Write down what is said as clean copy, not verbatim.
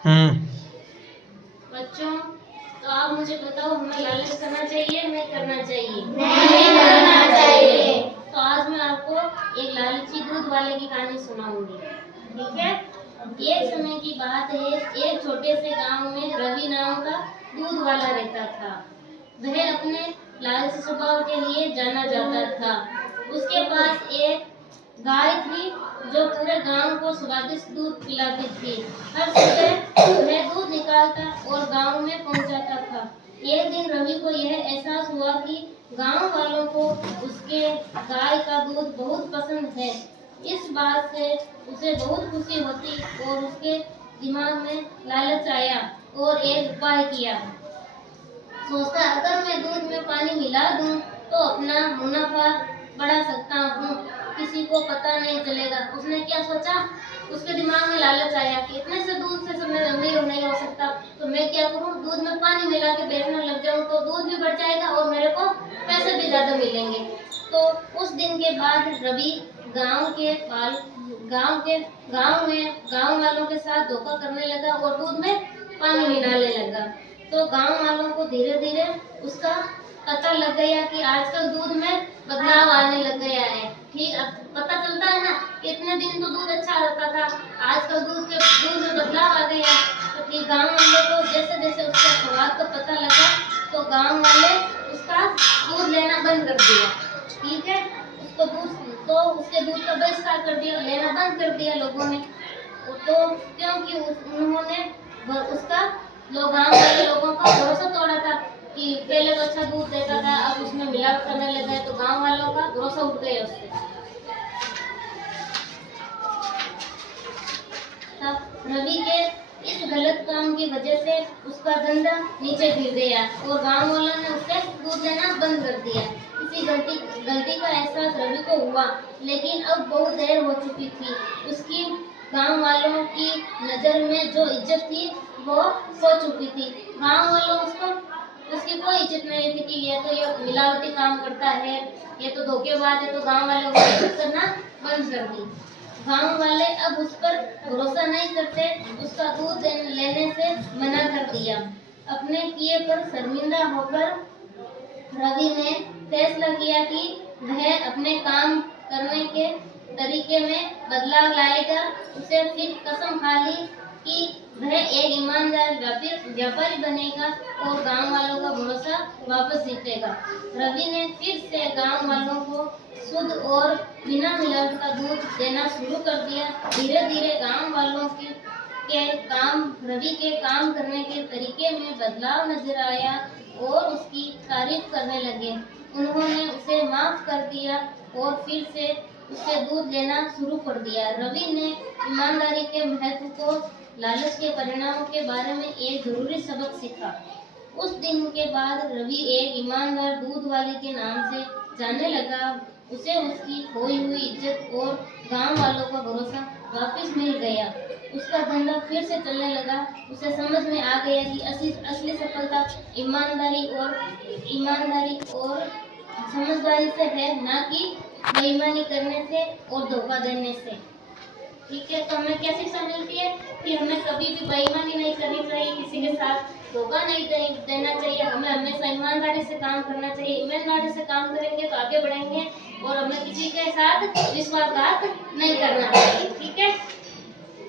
बच्चों, तो आप मुझे बताओ, हमें लालच करना चाहिए नहीं करना चाहिए? नहीं करना चाहिए। तो आज मैं आपको एक लालची दूध वाले की कहानी सुनाऊंगी, ठीक है? एक समय की बात है, एक छोटे से गांव में रवि नाम का दूध वाला रहता था। वह अपने लालची स्वभाव के लिए जाना जाता था। उसके पास एक गाय थी जो पूरे गांव को स्वादिष्ट दूध पिलाती थी। हर सुबह वह दूध निकालता और गांव में पहुंचाता था। एक दिन रवि को यह एहसास हुआ कि गांव वालों को उसके गाय का दूध बहुत पसंद है। इस बात से उसे बहुत खुशी होती और उसके दिमाग में लालच आया और एक उपाय किया। सोचता, अगर मैं दूध में पानी मिला दूं तो अपना मुनाफा बढ़ा सकता हूँ, किसी को पता नहीं चलेगा। उसने क्या सोचा, उसके दिमाग में लालच आया कि इतने से दूध से मैं अमीर नहीं हो सकता, तो मैं क्या करूँ, दूध में पानी मिला के बेचने लग जाऊँ तो दूध भी बढ़ जाएगा और मेरे को पैसे भी ज्यादा मिलेंगे। तो उस दिन के बाद रवि गांव वालों के साथ धोखा करने लगा और दूध में पानी मिलाने लगा। तो गांव वालों को धीरे धीरे उसका पता लग गया कि आजकल दूध में बदलाव आने लग गया है। ठीक, अब पता चलता है ना, इतने दिन तो दूध अच्छा रहता था, आजकल दूध में बदलाव आ गया। तो फिर गांव वालों को जैसे जैसे उसका स्वाद का पता लगा तो गांव वाले उसका दूध लेना बंद कर दिया। ठीक है, उसके दूध का बहिष्कार कर दिया, लेना बंद कर दिया लोगों ने। तो क्योंकि उन्होंने गांव वाले लोगों का भरोसा तोड़ा था कि पहले तो अच्छा दूध देता था, अब उसमें मिलावट करने लगा है, तो गांव वालों का भरोसा उठ गया उससे। तब रवि के इस गलत काम की वजह से उसका धंधा नीचे गिर गया और गांव वालों ने उससे दूध लेना बंद कर दिया। इसी गलती का एहसास रवि को हुआ, लेकिन अब बहुत देर हो चुकी थी। उसकी गांव वालों की नजर में जो इज्जत थी वो खो चुकी थी। गांव वालों उसकी कोई इज्जत नहीं थी कि ये मिलावटी काम करता है, ये तो धोखेबाज है। तो गांव वालों को इज्जत करना बंद कर दी। गांव वाले अब उस पर भरोसा नहीं करते, उसका दूध लेने से मना कर दिया। अपने किए पर शर्मिंदा होकर रवि ने फैसला किया कि वह अपने काम करने के तरीके में बदलाव लाएगा। उसे फिर कसम खा ली कि वह एक ईमानदार व्यापारी बनेगा और गांव वालों का भरोसा वापस जीतेगा। रवि ने फिर से गांव वालों को शुद्ध और बिना मिलावट का दूध देना शुरू कर दिया। धीरे धीरे गांव वालों रवि के काम करने के तरीके में बदलाव नजर आया और उसकी तारीफ करने लगे। उन्होंने उसे माफ कर दिया और फिर से उससे दूध लेना शुरू कर दिया। रवि ने ईमानदारी के महत्व को, लालच के परिणामों के बारे में एक जरूरी सबक सीखा। उस दिन के बाद रवि एक ईमानदार दूध वाले के नाम से जाने लगा। उसे उसकी खोई हुई इज्जत और गांव वालों का भरोसा वापस मिल गया। उसका धंधा फिर से चलने लगा। उसे समझ में आ गया कि असली सफलता ईमानदारी और समझदारी से है, ना कि बेईमानी करने से और धोखा देने से। ठीक है, तो हमें क्या शिक्षा मिलती है कि हमें कभी भी बेईमानी नहीं करनी चाहिए, किसी के साथ धोखा नहीं देना चाहिए, हमें हमेशा ईमानदारी से काम करना चाहिए। ईमानदारी से काम करेंगे तो आगे बढ़ेंगे और हमें किसी के साथ विश्वासघात नहीं करना चाहिए। ठीक है।